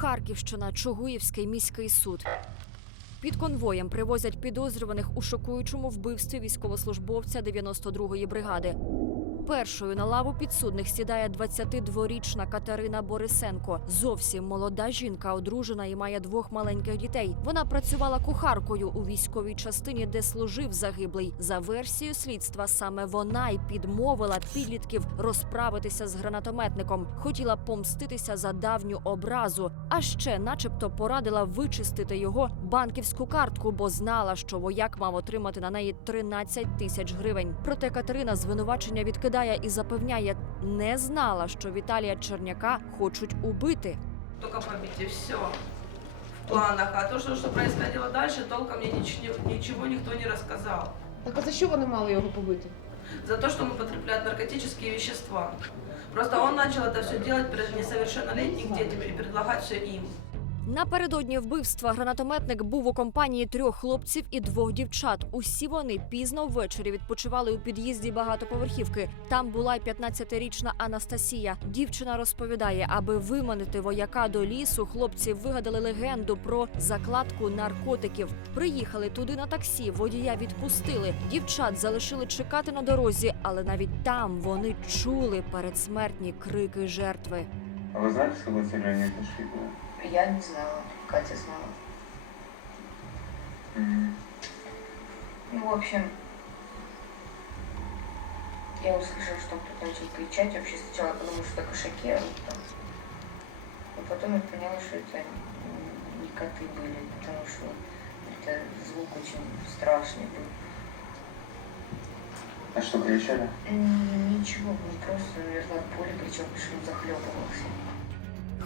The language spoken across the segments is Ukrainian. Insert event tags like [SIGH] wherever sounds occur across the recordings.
Харківщина, Чугуївський міський суд. Під конвоєм привозять підозрюваних у шокуючому вбивстві військовослужбовця 92-ї бригади. Першою на лаву підсудних сідає 22-річна Катерина Борисенко. Зовсім молода жінка, одружена і має двох маленьких дітей. Вона працювала кухаркою у військовій частині, де служив загиблий. За версією слідства, саме вона й підмовила підлітків розправитися з гранатометником. Хотіла помститися за давню образу, а ще, начебто, порадила вичистити його банківську картку, бо знала, що вояк мав отримати на неї 13 тисяч гривень. Проте Катерина звинувачення відкидає і запевняє, не знала, що Віталія Черняка хочуть убити. Только побить и все. В планах. А то, что, что происходило дальше, толком мне ничего, ничего никто не рассказал. Так а за що вони мали його побити? За то, что мы потребляют наркотические вещества. Просто он начал это все делать перед несовершеннолетних детям и предлагать все им. Напередодні вбивства гранатометник був у компанії трьох хлопців і двох дівчат. Усі вони пізно ввечері відпочивали у під'їзді багатоповерхівки. Там була й 15-річна Анастасія. Дівчина розповідає, аби виманити вояка до лісу, хлопці вигадали легенду про закладку наркотиків. Приїхали туди на таксі. Водія відпустили. Дівчат залишили чекати на дорозі, але навіть там вони чули передсмертні крики жертви. А какой целью они пришли туда? Я не знала, Катя знала. Ну, в общем, я услышала, что кто-то начал кричать. Вообще сначала подумала, что это кошаки орут там. А потом я поняла, что это не коты были, потому что это звук очень страшный был. А что, кричали? Ничего, он просто, наверное, от боли кричал, потому что он захлебывался.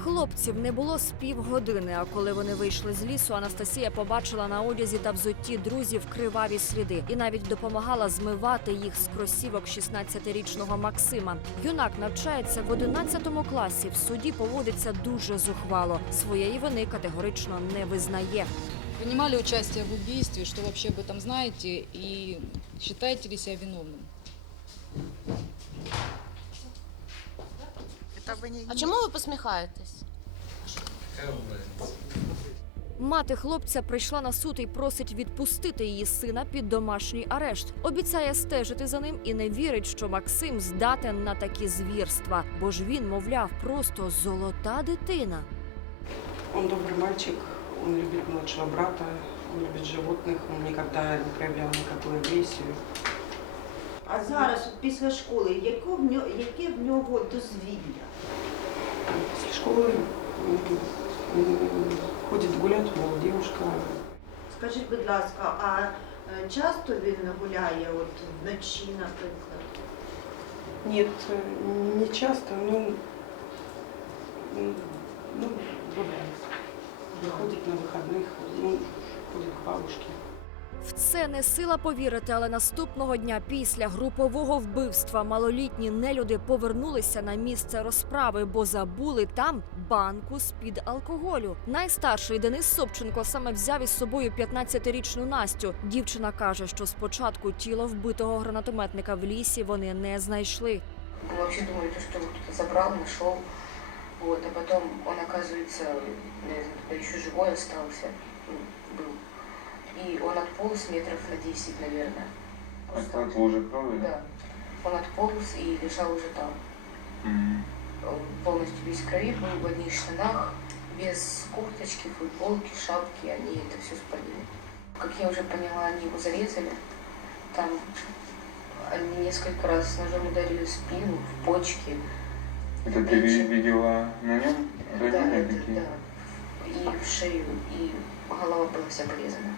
Хлопців не було з півгодини. А коли вони вийшли з лісу, Анастасія побачила на одязі та взутті друзів криваві сліди і навіть допомагала змивати їх з кросівок 16-річного Максима. Юнак навчається в 11 класі. В суді поводиться дуже зухвало. Своєї вини категорично не визнає. принимали участие в убийстве, что вообще об этом знаете и считаете ли себя виновным? А чому ви посміхаєтесь? Мати хлопця прийшла на суд і просить відпустити її сина під домашній арешт. Обіцяє стежити за ним і не вірить, що Максим здатен на такі звірства, бо ж він, мовляв, просто золота дитина. Он добрый мальчик, он любит младшего брата, он любит животных, он никогда не проявлял никакую агрессию. А зараз, от після школи, яке в нього, яке в нього дозвілля? После школы м, м, ходит гулять, мол, девушка. Скажіть, будь ласка, а е, часто він гуляє от вночі, наприклад? Нет, э, не часто, но м, ну, бывает. Выходит на выходных, ну, ходит к бабушке. В це не сила повірити, але наступного дня після групового вбивства малолітні нелюди повернулися на місце розправи, бо забули там банку з-під алкоголю. Найстарший Денис Собченко саме взяв із собою 15-річну Настю. Дівчина каже, що спочатку тіло вбитого гранатометника в лісі вони не знайшли. Мы вообще думали, то, что его кто-то забрал, нашел. Вот, а потом он, оказывается, наверное, тогда еще живой остался, ну, был. И он отполз метров на 10, наверное. Просто- От лужи крови? Да. Он отполз и лежал уже там. Мгм. Он полностью весь крови был, в одних штанах, без курточки, футболки, шапки. Они это все спалили. Как я уже поняла, они его зарезали. Там они несколько раз ножом ударили в спину, в почки. Это ты ви- видела на нем Да, это, да. И в шею, и голова была вся порезана.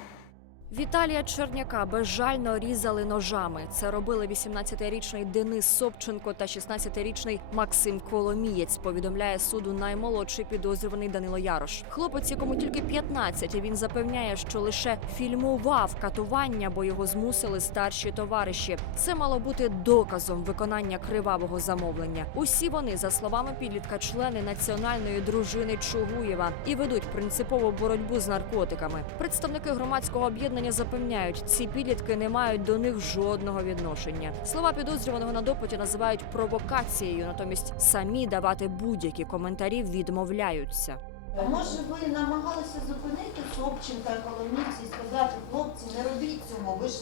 Віталія Черняка безжально різали ножами. Це робили 18-річний Денис Собченко та 16-річний Максим Коломієць. Повідомляє суду наймолодший підозрюваний Данило Ярош. Хлопець, якому тільки 15, і він запевняє, що лише фільмував катування, бо його змусили старші товариші. Це мало бути доказом виконання кривавого замовлення. Усі вони, за словами підлітка, члени національної дружини Чугуєва і ведуть принципову боротьбу з наркотиками. Представники громадського об'єднання запевняють, ці підлітки не мають до них жодного відношення. Слова підозрюваного на допиті називають провокацією, натомість самі давати будь-які коментарі відмовляються. А може ви намагалися зупинити Собченка і Коломійця і сказати, хлопці, не робіть цього, ви ж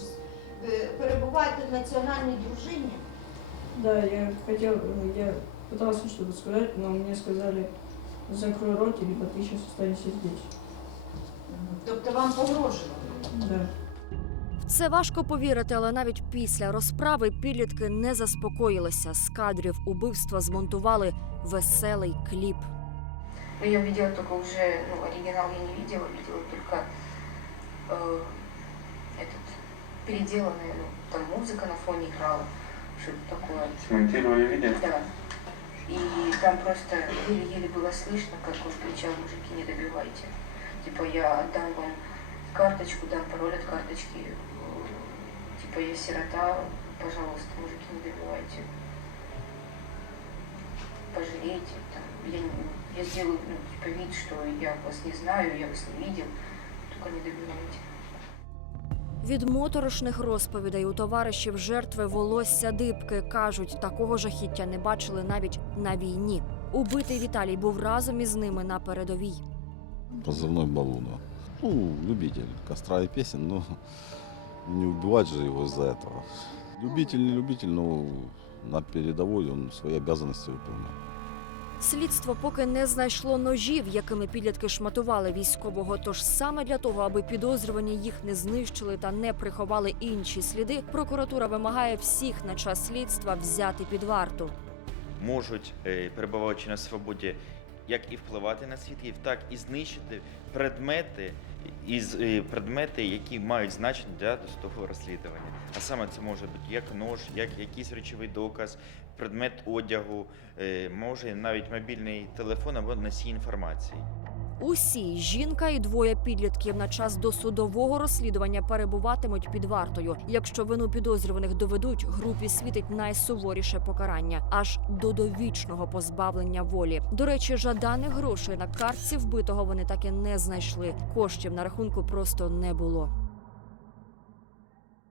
е, перебуваєте в національній дружині? Да, я хотел, я пытался что-то сказать, но мне сказали, закрой рот, либо ты сейчас останешься здесь. Тобто вам погрожували? Да. В це важко повірити, але навіть після розправи підлітки не заспокоїлися. З кадрів убивства змонтували веселий кліп. Но я видела только уже, ну, оригинал я не видела, видела только э, этот, переделанная, ну, там музыка на фоне играла, что-то такое. Смонтировали видео? Да. И там просто еле-еле было слышно, как он кричал, мужики, не добивайте. Типа, я отдам вам карточку, дам пароль от карточки. Типа, я сирота, пожалуйста, мужики, не добивайте. Пожалейте. Там, я, я сделаю ну, типа, вид, что я вас не знаю, я вас не видел. Только не добивайте. Від моторошних розповідей у товаришів жертви волосся дибки кажуть, такого жахіття не бачили навіть на війні. Убитий Віталій був разом із ними на передовій. позывной Балуна. Ну, любитель костра и песен, но [LAUGHS] не убивать же его из-за этого. Любитель, не любитель, но на передовой он свои обязанности выполнял. Слідство поки не знайшло ножів, якими підлітки шматували військового. Тож саме для того, аби підозрювані їх не знищили та не приховали інші сліди, прокуратура вимагає всіх на час слідства взяти під варту. можуть, е, перебуваючи на свободі, як і впливати на свідків, так і знищити предмети, із е, предмети, які мають значення для досудового розслідування. А саме це може бути як нож, як якийсь речовий доказ, предмет одягу, е, може навіть мобільний телефон або носій інформації. Усі жінка і двоє підлітків на час досудового розслідування перебуватимуть під вартою. Якщо вину підозрюваних доведуть, групі світить найсуворіше покарання аж до довічного позбавлення волі. До речі, жаданих грошей на картці вбитого вони так і не знайшли. Коштів на рахунку просто не було.